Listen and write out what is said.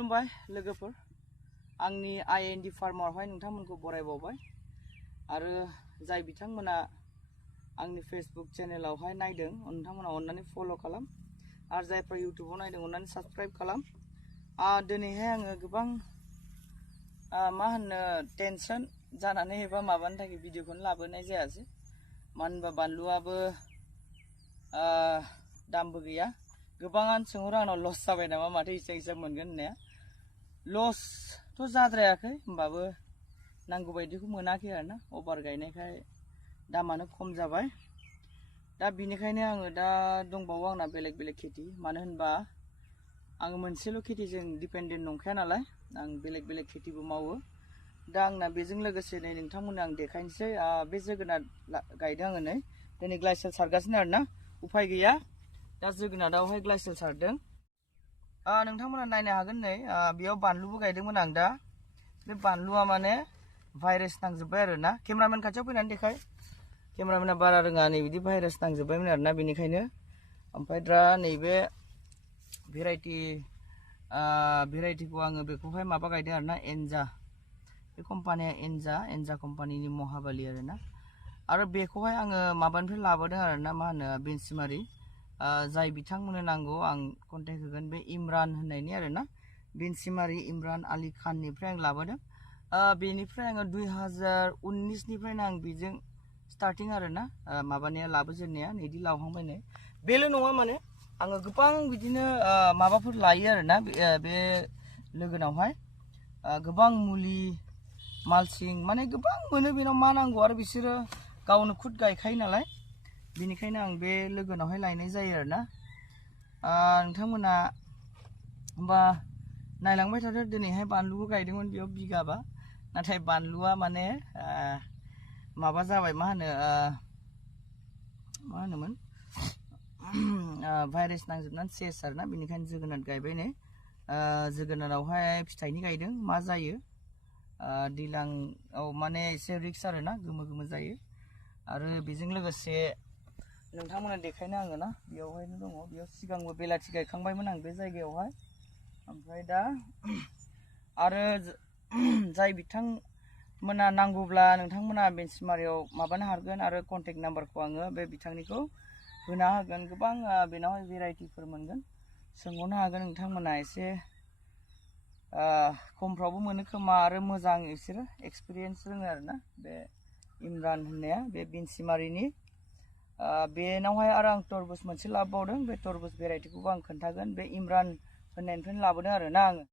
खुलुमबाय लोगोफोर आंनि आइएनडि फार्मावहाय नोंथांमोनखौ बरायबावबाय आरो जाय बिथांमोना आंनि फेसबुक चेनेलावहाय नायदों नोंथांमोना अननानै फल' खालाम आरो जायफ्रा इउटिउबाव नायदों अननानै साबस्क्राइब खालाम। दिनैहाय आङो गोबां मा होनो टेनसन जानानै एबा माबानि थाखाय भिडिअखौनो लाबोनाय जायासै, मानो होनबा बानलुआबो दामबो गैया। गोबाङानो सोंहरो आंनाव लस जाबाय नामा, माथो हिसाब मोनगोन होननाया। लसथ' जाद्रायाखै, होमबाबो नांगौ बायदिखौ मोनाखै आरोना, अभार गायनायखाय दामानो खम जाबाय। दा बिनिखायनो आङो दा दंबावो आंना बेलेग बेलेग खेथि, मानो होनबा आङो मोनसेल' खेथिजों डिपेन्डेन्ट नंखाया नालाय, आं बेलेग बेलेग खेथिबो मावो। दा आंना बेजों लोगोसे नै नोंथांमोननो आं देखायनोसै, बे जोगोनार गायदों आङो नै दिनै ग्लाइसेल सारगासिनो आरोना, उफाय गैया। दा जोगोनारावहाय ग्लाइसेल सारदों। नोंथांमोना नायनो हागोन नै बेयाव बानलुबो गायदोंमोन आं। दा बे बानलुआ माने भाइरास नांजोब्बाय आरोना। केमेरामेन खाथियाव फैनानै देखाय। केमेरामेना बारा रोङा, नै बिदि भाइरास नांजोब्बायमोन आरोना, बेनिखायनो। ओमफ्राय दा नैबे भेराइटिखौ आङो बेखौहाय माबा गायदों आरोना, एन्जा। बे कम्पानिया एन्जा कम्पानिनि महाबालि आरोना। आरो बेखौहाय आङो माबानिफ्राय लाबोदों आरोना, मा होनो बेन्सिमारि। जाय बिथांमोननो नांगौ आं कन्टेक्ट होगोन, बे इमरान होननायनि आरोना, बेन्सिमारि इमरान आलि खाननिफ्राय आं लाबोदों। बेनिफ्राय आङो 2019निफ्रायनो आं बेजों स्टार्टिं आरोना, माबानाया लाबोजेननाया नैदि लावहांबाय नै। बेल' नङा, माने आङो गोबां बिदिनो माबाफोर लायो आरोना, बे लोगोनावहाय गोबां मुलि मालसिं माने गोबां मोनो बेनाव मा नांगौ, आरो बिसोरो गावनो खुद गायखायो नालाय, बेनिखायनो आं बे लोगोनावहाय लायनाय जायो आरोना। नोंथांमोना होमबा नायलांबाय थादो। दिनैहाय बानलुबो गायदोंमोन बेयाव बिगाबा, नाथाय बानलुआ माने माबा जाबाय, मा होनोमोन भाइरास नांजोबनानै सेस आरोना, बेनिखायनो जोगोनार गायबाय नै। जोगोनारावहाय फिथाइनि गायदों, मा जायो दैज्लाङाव माने एसे रिक्स आरोना, गोमो गोमो जायो। आरो बेजों लोगोसे नोंथांमोना देखायनो आङो ना, बेयावहायनो दङ, बेयाव सिगांबो बेलाथि गायखांबायमोन आं बे जायगायावहाय। ओमफ्राय दा आरो जाय बिथांमोना नांगौब्ला नोंथांमोना बेन्सिमारियाव माबानो हागोन, आरो कन्टेक्ट नाम्बारखौ आङो बे बिथांनिखौ होना होगोन। गोबां बेनावहाय भेराइटिफोर मोनगोन, सोंहरनो हागोन नोंथांमोना। एसे खमफ्रावबो मोनो खोमा, आरो मोजां बिसोरो एक्सपिरियेन्स रोङो आरोना, बे इमरान होननाया, बे बेन्सिमारिनि। बेनावहाय आरो आं तरबुज मोनसे लाबोबावदों, बे तरबुज भेराइटिखौबो आं खोन्थागोन। बे इमरान होननायनिफ्रायनो लाबोदों आरोना आङो।